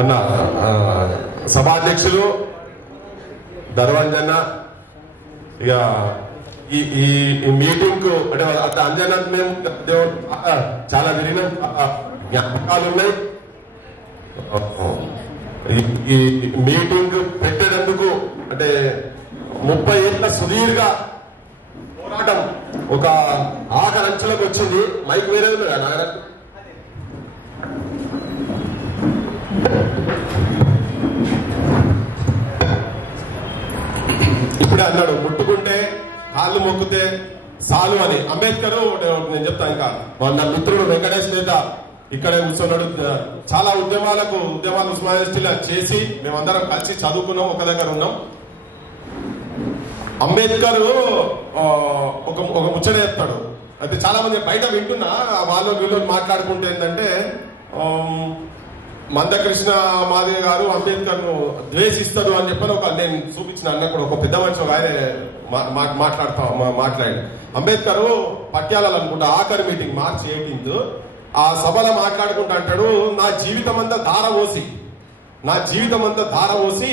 అన్న సభాధ్యక్షులు ధర్వంజన్న ఇక ఈ మీటింగ్ అంటే అంజన మేము చాలా విరిగిన జ్ఞాపకాలు ఉన్నాయి. ఈ మీటింగ్ పెట్టేందుకు అంటే 30 ఏళ్ల సుదీర్ఘ పోరాటం ఒక ఆఖరి అంచెలకు వచ్చింది. మైక్ వేరే ఉంది నాగరాజు. ఇప్పుడే అన్నాడు ముట్టుకుంటే కాళ్ళు మొక్కితే చాలు అని. అంబేద్కర్ నేను చెప్తాను. ఇంకా నా మిత్రుడు వెంకటేష్ నేత ఇక్కడే కూర్చున్నాడు. చాలా ఉద్యమాలు ఉస్మానియా చేసి మేమందరం కలిసి చదువుకున్నాం, ఒక దగ్గర ఉన్నాం. అంబేద్కర్ ఒక ముచ్చట చెప్తాడు. అయితే చాలా మంది బయట వింటున్నా వాళ్ళు వీళ్ళు మాట్లాడుకుంటే ఏంటంటే మందకృష్ణ మాదిగ గారు అంబేద్కర్ ను ద్వేషిస్తాడు అని చెప్పని నేను చూపించిన అన్న కూడా ఒక పెద్ద మనిషి ఆయన మాట్లాడి అంబేద్కర్ పట్యాలలో అనుకుంటా ఆఖరి మీటింగ్ మార్చి 18 ఆ సభలో మాట్లాడుకుంటా అంటాడు, నా జీవితం అంతా ధార పోసి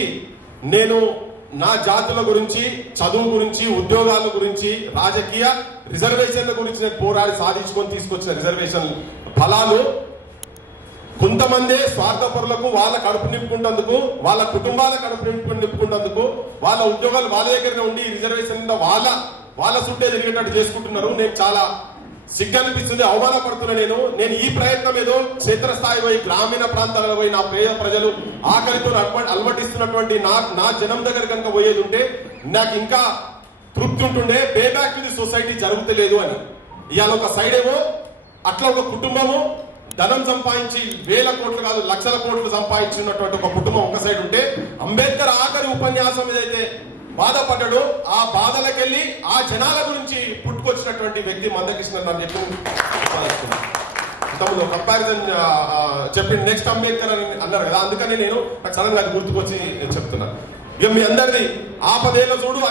నేను నా జాతుల గురించి, చదువు గురించి, ఉద్యోగాల గురించి, రాజకీయ రిజర్వేషన్ల గురించి నేను పోరాడి సాధించుకొని తీసుకొచ్చిన రిజర్వేషన్ ఫలాలు కొంతమంది స్వార్థపరులకు వాళ్ళ కడుపు నింపుకుంటందుకు, వాళ్ళ కుటుంబాల కడుపు నింపుకుంటందుకు, వాళ్ళ ఉద్యోగాలు వాళ్ళ దగ్గరనే ఉండి రిజర్వేషన్ వాళ్ళ చుట్టే తిరిగేటట్టు చేసుకుంటున్నారు. నేను చాలా సిగ్గనిపిస్తుంది, అవమానపడుతున్నా. నేను ఈ ప్రయత్నం ఏదో క్షేత్రస్థాయి పోయి గ్రామీణ ప్రాంతాలలో పోయి నా పేద ప్రజలు ఆకలితో అలమటిస్తున్నటువంటి నా జనం దగ్గర కనుక పోయేది ఉంటే నాకు ఇంకా తృప్తి ఉంటుండే. Pay back to the society జరుగుతలేదు అని. ఇవాళ ఒక సైడ్ ఏమో అట్లా ఒక కుటుంబము ధనం సంపాదించి వేల కోట్లు కాదు లక్షల కోట్లు సంపాదించినటువంటి ఒక కుటుంబం ఒక సైడ్ ఉంటే, అంబేద్కర్ ఆఖరి ఉపన్యాసం ఏదైతే బాధపడ్డాడు ఆ బాధలకెళ్ళి ఆ జనాల గురించి పుట్టుకొచ్చినటువంటి వ్యక్తి మందకృష్ణ అని చెప్పి తమలో కంపారిజన్ చెప్పి నెక్స్ట్ అంబేద్కర్ అని అన్నారు కదా. అందుకని నేను సడన్ గా గుర్తుకొచ్చి చెప్తున్నా. ఇక మీ అందరిది ఆపదేళ్ల చూడు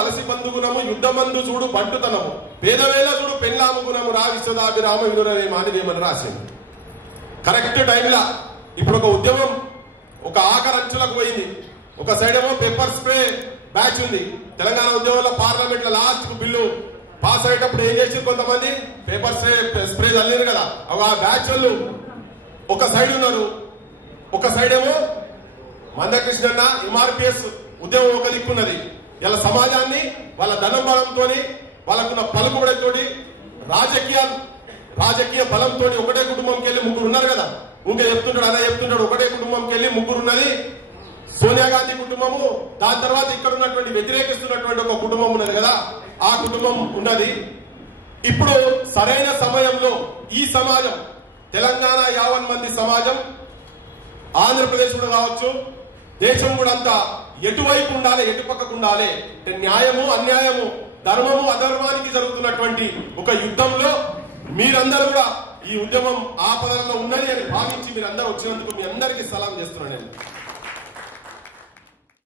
అలసి బంధుగుణము యుద్ధమందు చూడు బంటుతనము పేదవేళ చూడు పెళ్ళాము గుణము రా విశ్వదాభిరామ వినురనే మాదివేమని రాసింది. కరెక్ట్ టైంలా ఇప్పుడు ఒక ఉద్యమం ఒక ఆఖరి అంచులకు పోయింది. ఒక సైడ్ ఏమో పేపర్ స్ప్రే బ్యాచ్ ఉంది. తెలంగాణ ఉద్యమంలో పార్లమెంట్ లో లాస్ట్ బిల్లు పాస్ అయ్యేటప్పుడు ఏం చేసి కొంతమంది పేపర్ స్ప్రే చల్లిరు కదా. ఆ బ్యాచ్ వాళ్ళు ఒక సైడ్ ఉన్నారు. ఒక సైడ్ ఏమో మందకృష్ణ ఎంఆర్పిఎస్ ఉద్యమం ఒక దిక్కున్నది. ఇలా సమాజాన్ని వాళ్ళ ధనం బలంతో వాళ్ళకున్న పలుకుబడితో రాజకీయ బలంతో ఒకటే కుటుంబంకి వెళ్ళి 3 ఉన్నారు కదా. ఊకే చెప్తుంటాడు ఒకటే కుటుంబంకి వెళ్ళి 3 ఉన్నది. సోనియా గాంధీ కుటుంబము, దాని తర్వాత ఇక్కడ ఉన్నటువంటి వ్యతిరేకిస్తున్నటువంటి ఒక కుటుంబం ఉన్నది కదా, ఆ కుటుంబం ఉన్నది. ఇప్పుడు సరైన సమయంలో ఈ సమాజం తెలంగాణ 50 మంది సమాజం, ఆంధ్రప్రదేశ్ కూడా కావచ్చు, దేశం కూడా అంతా ఎటువైపు ఉండాలి, ఎటు పక్కకు ఉండాలి. న్యాయము అన్యాయము, ధర్మము అధర్మానికి జరుగుతున్నటువంటి ఒక యుద్ధంలో మీరందరూ కూడా ఈ ఉద్యమం ఆపదలో ఉన్నది అని భావించి మీరందరూ వచ్చినందుకు మీ అందరికీ సలాం చేస్తున్నాను నేను.